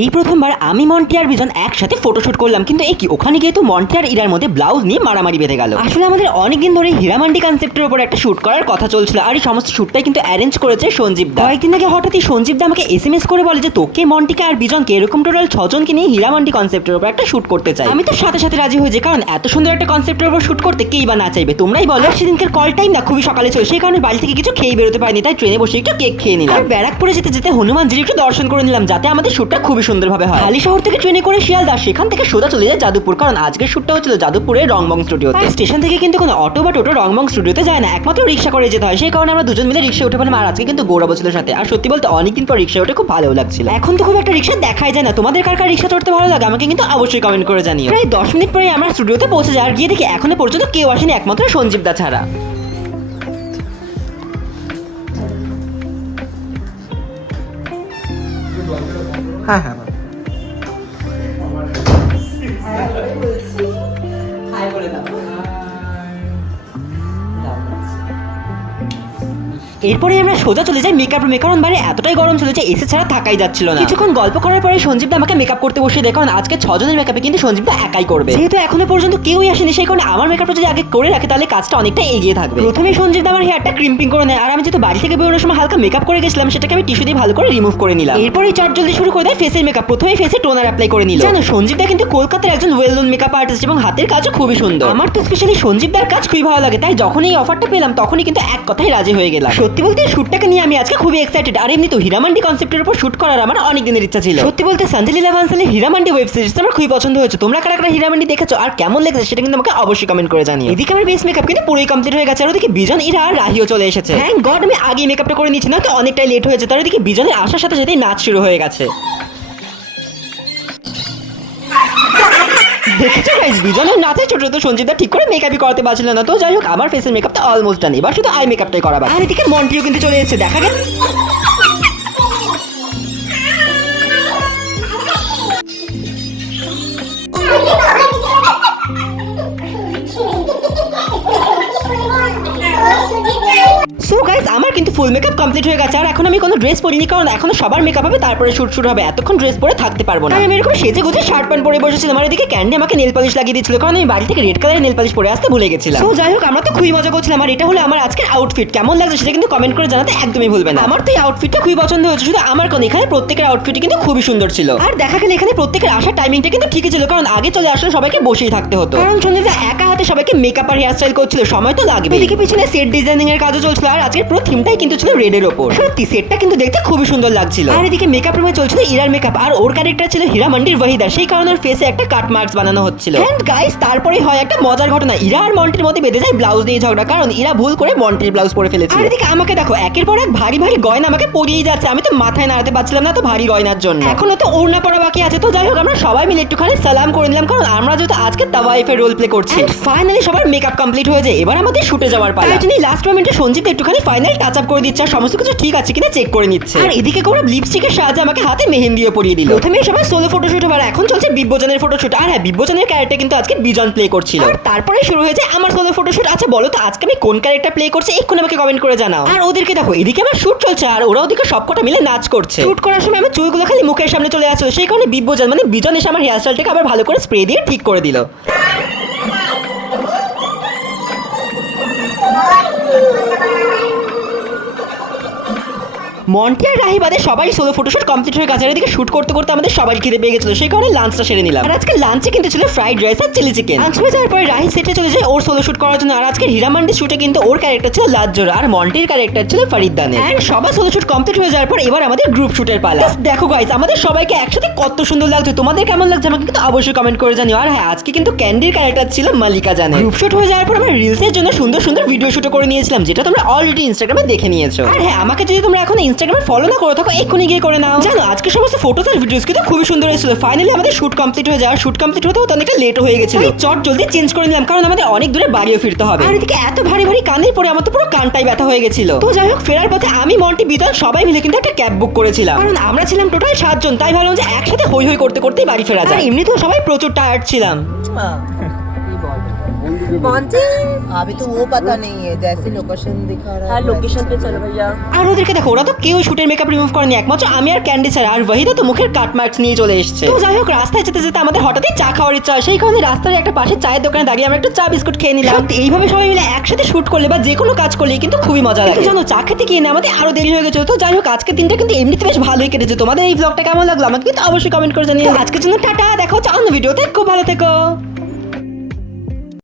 এই প্রথমবার আমি মন্টি আর বিজন একসাথে ফটোশুট করলাম, কিন্তু এই কি ওখানে গিয়ে তো মন্টি আর ইরার মধ্যে ব্লাউজ নিয়ে মারামারি বেঁধে গেল। আসলে আমাদের অনেকদিন ধরে হীরামান্ডি কনসেপ্টের উপর একটা শুট করার কথা চলছিল, আর এই সমস্ত শুটটাই কিন্তু অ্যারেঞ্জ করেছে সঞ্জীব দা। কয়েকদিন আগে হঠাৎই সঞ্জীব দা আমাকে এসএমএস করে বলে যে, তোকে মন্টিকে আর বিজনকে এরকম টোটাল ছজনকে নিয়ে হীরামান্ডি কনসেপ্টের উপর একটা শুট করতে চাই। আমি তো সাথে সাথে রাজি হয়ে যাই কারণ এত সুন্দর একটা কনসেপ্টের উপর শুট করতে কেই বা না চাইবে? তোমরাই বলো। আর সেদিনকার কল টাইম না খুবই সকালে ছিল, সেই কারণে বাড়ি থেকে কিছু খেয়ে বেরোতে পারিনি, তাই ট্রেনে বসে একটু কেক খেয়ে নিলাম। ব্যারাকপুরে যেতে যেতে হনুমানজির একটু দর্শন করে নিলাম, যাতে আমাদের শুটটা খুবই সুন্দরভাবে হয়। হালি শহর থেকে ট্রেনে করে শিয়ালদা, সেখান থেকে সোজা চলে যায় যাদবপুর। কারণ আজকের শুটটা হচ্ছিল যাদবপুরের রংবং স্টুডিওতে স্টেশন থেকে কিন্তু কোনো অটো বা টোটো রংবং স্টুডিওতে যায় না। একমাত্র রিক্সা করে যেতে হয়। সেই কারণে আমরা দুজন মিলে রিক্সা উঠে পেলাম আর আজকে কিন্তু গৌরব ছিল সাথে। আর সত্যি বলতে অনেকদিন পর রিক্সা উঠে খুব ভালো লাগছিল। এখন তো খুব একটা রিক্সা দেখাই যায় না। তোমাদের কার কার রিক্সা চড়তে ভালো লাগে? আমাকে কিন্তু অবশ্যই কমেন্ট করে জানিও। প্রায় দশ মিনিট পরে আমরা স্টুডিওতে পৌঁছে যাই। আর গিয়ে দেখি এখনও পর্যন্ত কেউ আসেনি একমাত্র সঞ্জীব দা ছাড়া। হ্যাঁ হ্যাঁ এরপরে আমরা সোজা চলে যাই মেকআপ রুমে কারণ বাইরে এতটাই গরম ছিল যে এসে ছাড়া থাকাই যাচ্ছিল না। কিছুক্ষণ গল্প করার পরে সঞ্জীব আমাকে মেকআপ করতে বসিয়ে দেয়, কারণ আজকে ছজনের মেকআপে কিন্তু সঞ্জীব একাই করবে। যেহেতু এখনও পর্যন্ত কেউই আসেনি, সেই কারণে আমার মেকআপটা যদি আগে করে রাখে, তাহলে কাজটা অনেকটা এগিয়ে থাকবে। প্রথমে সঞ্জীব আমার হেয়ারটা ক্রিম্পিং করে নেয়, আর আমি যেহেতু বাড়ি থেকে বেরোনোর সময় হালকা মেকআপ করে গেছিলাম, সেটাকে আমি টিস্যু দিয়ে ভালো করে রিমুভ করে নিলাম। এরপরে চট জলদি শুরু করে দেয় ফেসের মেকআপ প্রথমে ফেসে টোনার অ্যাপ্লাই করে নিল। জানো, সঞ্জীব দা কিন্তু কলকাতার একজন ওয়েল নোন মেকআপ আর্টিস্ট এবং হাতের কাজও খুবই সুন্দর। আমার তো স্পেশালি সঞ্জীব দার কাজ খুবই ভালো লাগে, তাই যখন এই অফারটা পেলাম, তখনই কিন্তু এক কথাই রাজি হয়ে গেলাম। সত্যি বলতে শ্যুটটাকে নিয়ে আমি আজকে খুবই এক্সাইটেড আর এমনি তো হীরামান্ডি কনসেপ্টের উপর শুট করার আমার অনেক দিনের ইচ্ছা ছিল। সত্যি বলতে সঞ্জলীলা ভান্সালের হীরামান্ডি ওয়েব সিরিজ আমার খুবই পছন্দ হয়েছে। তোমরা কারা কারা হীরামান্ডি দেখেছ আর কেমন লেগেছে সেটা কিন্তু আমাকে অবশ্যই কমেন্ট করে জানিও। এদিকে আমার বেস মেকআপ কিন্তু পুরোই কমপ্লিট হয়ে গেছে। আর ওদিকে বিজন, ইরা আর রাহিও চলে এসেছে। হ্যাঁ গড আমি আগে মেকআপটা করে নিয়েছি না তো অনেকটাই লেট হয়েছে তার ওদিকে বিজনের আসার সাথে সাথেই নাচ শুরু হয়ে গেছে। দেখেছ গাইস বিজনের নাচে ছোট ছোট সঞ্জিতা ঠিক করে মেকআপই করাতে পারছিল না। তো যাই হোক, আমার ফেসের মেকআপটা অলমোস্ট ডান এবার শুধু আই মেকআপটাই করা বাকি। আর এদিকে মন্টিও কিন্তু চলে এসেছে, দেখা গেল। সো গাইস আমার কিন্তু ফুল মেকআপ কমপ্লিট হয়ে গেছে। আর এখন আমি কোনো ড্রেস পরিনি, কারণ এখনও সবার মেকআপ হবে, তারপরে শুট শুরু হবে। এতক্ষণ ড্রেস পরে থাকতে পারব না। আমি এরকম সেজে গুজে শার্ট প্যান্ট পরে বসেছিলাম। আর এদিকে ক্যান্ডি আমাকে নেল পালিশ লাগিয়ে দিয়েছিল, কারণ আমি বাড়ি থেকে রেড কালারের নেল পালিশ পরে আসতে ভুলে গেছিলাম। সো যাই হোক, আমরা তো খুবই মজা করছিলাম। আর এটা হলো আমার আজকের আউটফিট কেমন লাগছে সেটা কিন্তু কমেন্ট করে জানাতে একদমই ভুলবেন না। আমার তো এই আউটফিটটা খুবই পছন্দ হয়েছে। শুধু আমার কোন এখানে প্রত্যেকের আউটফিটই কিন্তু খুবই সুন্দর ছিল। আর দেখা গেলে, এখানে প্রত্যেকের আসার টাইমিংটা কিন্তু ঠিকই ছিল, কারণ আগে চলে আসলে সবাইকে বসেই থাকতে হতো। কারণ সন্ধ্যা একা হাতে মেকআপ আর হেয়ার স্টাইল করছিল, সময় তো লাগবে এদিকে পিছনে সেট ডিজাইনিং এর কাজও চলছিল, আর আজকের পুরো থিমটাই কিন্তু ছিল রেড এর ওপর। সত্যি সেটটা কিন্তু দেখতে খুবই সুন্দর লাগছিল। আর এদিকে মেকআপ রুমে চলছিল ইরার মেকআপ আর ওর ক্যারেক্টার ছিল হীরা মান্ডির ওয়াহিদা। সেই কারণে ওর ফেসে একটা কাট মার্কস বানানো হচ্ছিল। এন্ড গাইস তারপরে হয় একটা মজার ঘটনা। ইরা আর মন্টির মধ্যে বেঁধে যায় ব্লাউজ দিয়ে ঝগড়া, কারণ ইরা ভুল করে মন্টির ব্লাউজ পরে ফেলেছে আর এদিকে আমাকে দেখো, একের পর এক ভারী ভারী গয়না আমাকে পরিয়েই যাচ্ছে। আমি তো মাথায় নাড়াতে পারছিলাম না তো ভারী গয়নার জন্য। এখনও তো ওড়না পরা বাকি আছে। তো যাই হোক, আমরা সবাই মিলে একটুখানি সালাম করে নিলাম, কারণ আমরা যেহেতু আজকে তাওয়াইফের রোল প্লে করছি। ফাইনালি সবার মেকআপ কমপ্লিট হয়ে যায় এবার আমাদের শুটে যাওয়ার পালা। তাই জন্য লাস্ট মোমেন্টে সঞ্জিত একটুখানি ফাইনাল টাচ আপ করে দিচ্ছে আর সমস্ত কিছু ঠিক আছে কিনা চেক করে নিচ্ছে। আর এদিকে কোনো লিপস্টিকের সাহায্যে আমাকে হাতে মেহেন্দিও পরিয়ে দিল। প্রথমে সবাই সোলো ফটোশুট হবার এখন চলছে বিব্বজনের ফটোশুট আর হ্যাঁ বিব্বজনের ক্যারেক্টার কিন্তু আজকে বিজন প্লে করছিল। আর তারপরে শুরু হয়েছে আমার সোলো ফটোশুট আচ্ছা বলো তো আজকে আমি কোন ক্যারেক্টার প্লে করছি? এক্ষুনি আমাকে কমেন্ট করে জানাও। আর ওদেরকে দেখো এদিকে আমার শুট চলছে আর ওরা ওদিকে সবকটা মিলে নাচ করছে। শুট করার সময় আমার চুলগুলো খালি মুখের সামনে চলে আসলো। সেই কারণে বিব্বজন মানে বিজন এসে আমার হেয়ার স্টাইলটাকে আবার ভালো করে স্প্রে দিয়ে ঠিক করে দিল। মন্টি আর রাহি বাদে সবাই সোলো ফটোশুট কমপ্লিট হয়ে গেছে দিকে এদিকে শুট করতে করতে আমাদের সবাই খিদে পেয়ে গেছিল। সেই কারণে লাঞ্চটা সেরে নিলাম। আর আজকে লাঞ্চে কিন্তু ছিল ফ্রাইড রাইস আর চিলি চিকেন লাঞ্চ হয়ে যাওয়ার পরে রাহি সেটে চলে যায় ওর সোলো শুট করার জন্য। আর আজকে হীরামান্ডি শুটে কিন্তু ওর ক্যারেক্টার ছিল লাজ্জোরা আর মন্টির ক্যারেক্টার ছিল ফরিদ দানের আর সবার সোলো শুট কমপ্লিট হয়ে যাওয়ার পর এবার আমাদের গ্রুপ শুটের পালা। দেখো গাইস আমাদের সবাইকে একসাথে কত সুন্দর লাগছে। তোমাদের কেমন লাগছে আমাকে কিন্তু অবশ্যই কমেন্ট করে জানিও। আর হ্যাঁ আজকে কিন্তু ক্যান্ডির ক্যারেক্টার ছিল মালিকা জানে। গ্রুপ শুট হয়ে যাওয়ার পর আমরা রিলসের জন্য সুন্দর সুন্দর ভিডিও শুট করে নিয়েছিলাম যেটা তোমরা অলরেডি ইনস্টাগ্রামে দেখে নিয়েছো। আর হ্যাঁ আমাকে যদি তোমরা এখন ইনস্টাগ্রামে ফলো না করে থাকো এক্ষুনি গিয়ে করে নাও। জানো আজকে সমস্ত ফটোস আর ভিডিওস কিন্তু খুবই সুন্দর এসেছিল। ফাইনালি আমাদের শুট কমপ্লিট হয়ে যাওয়ার শুট কমপ্লিট হতে অনেকটা লেট হয়ে গেছিল। চট জলদি চেঞ্জ করে নিলাম কারণ আমাদের অনেক দূরে বাড়িও ফিরতে হবে। আর এদিকে এত ভারী ভারী কানের পরে আমার তো পুরো কানটাই ব্যথা হয়ে গেছিল। তো যাই হোক ফেরার পথে আমি মন্টি বিদল সবাই মিলে কিন্তু একটা ক্যাব বুক করেছিলাম। কারণ আমরা ছিলাম টোটাল সাতজন তাই ভাবলাম যে একসাথে হই হই করতে করতেই বাড়ি ফেরা যায়। এমনিতেও সবাই প্রচুর টায়ার্ড ছিলাম। मॉन्टेन अभी तो वो पता नहीं है जैसे लोकेशन दिखा रहा हाँ है लोकेशन पे चलो भैया আর ওদেরকে দেখো ওরা তো কেউ শুটের মেকআপ রিমুভ করেনি একমাত্র আমি আর ক্যান্ডি স্যার আর ওয়াহিদা তো মুখের কাট মার্কস নিয়ে চলে এসেছে তো যাই হোক রাস্তায় যেতে যেতে আমাদের হঠাৎই চা খাওয়ার ইচ্ছা হয় সেই কারণে রাস্তার একটা পাশে চায়ের দোকানে দাঁড়িয়ে আমরা একটু চা বিস্কুট খেয়ে নিলাম সত্যি এইভাবে সবাই মিলে একসাথে শুট করলে বা যে কোনো কাজ করলে কিন্তু খুবই মজা লাগে কিন্তু জানো চা খেতে গিয়ে না আমাদের আরো দেরি হয়ে গেছে তো যাই হোক আজকে দিনটা কিন্তু এমনিতে বেশ ভালোই কেটেছে তোমাদের এই ব্লগটা কেমন লাগলো আমাকে কিন্তু অবশ্যই কমেন্ট করে জানিয়ে আজকের জন্য টাটা দেখা হচ্ছে অন্য ভিডিওতে খুব ভালো থেকো